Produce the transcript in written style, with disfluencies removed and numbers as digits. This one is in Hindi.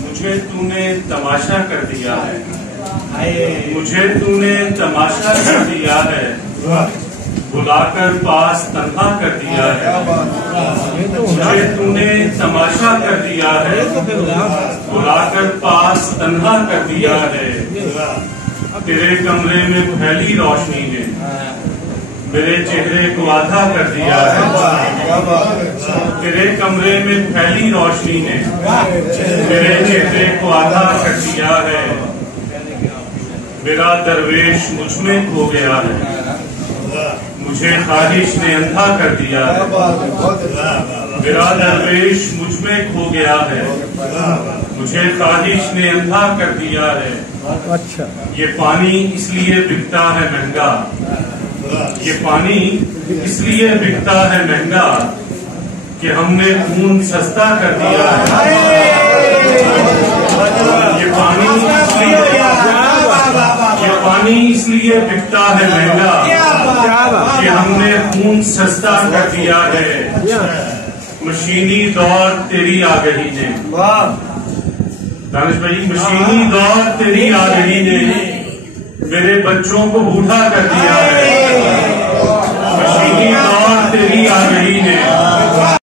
मुझे तूने तमाशा कर दिया है, मुझे तूने तमाशा कर दिया है, बुलाकर पास तन्हा कर दिया है। मुझे तूने तमाशा कर दिया है, बुलाकर पास तन्हा कर दिया है। तेरे कमरे में फैली रोशनी ने मेरे चेहरे को आधा कर दिया है। तेरे कमरे में फैली रोशनी ने मेरे चेहरे को आधा कर दिया है। मेरा दरवेश मुझ में खो गया है, मुझे ख्वाहिश ने अंधा कर दिया है। मेरा दरवेश मुझ में खो गया है, मुझे ख्वाहिश ने अंधा कर दिया है। अच्छा, ये पानी इसलिए बिकता है महंगा, ये पानी इसलिए बिकता है महंगा कि हमने खून सस्ता कर दिया है। ये पानी इसलिए बिकता है महंगा कि हमने खून सस्ता कर दिया है। मशीनी दौर तेरी आ गई ने, दानिश भाई, मशीनी दौर तेरी आ गई ने मेरे बच्चों को बूढ़ा कर दिया है। मशीनी दौर तेरी आ गई ने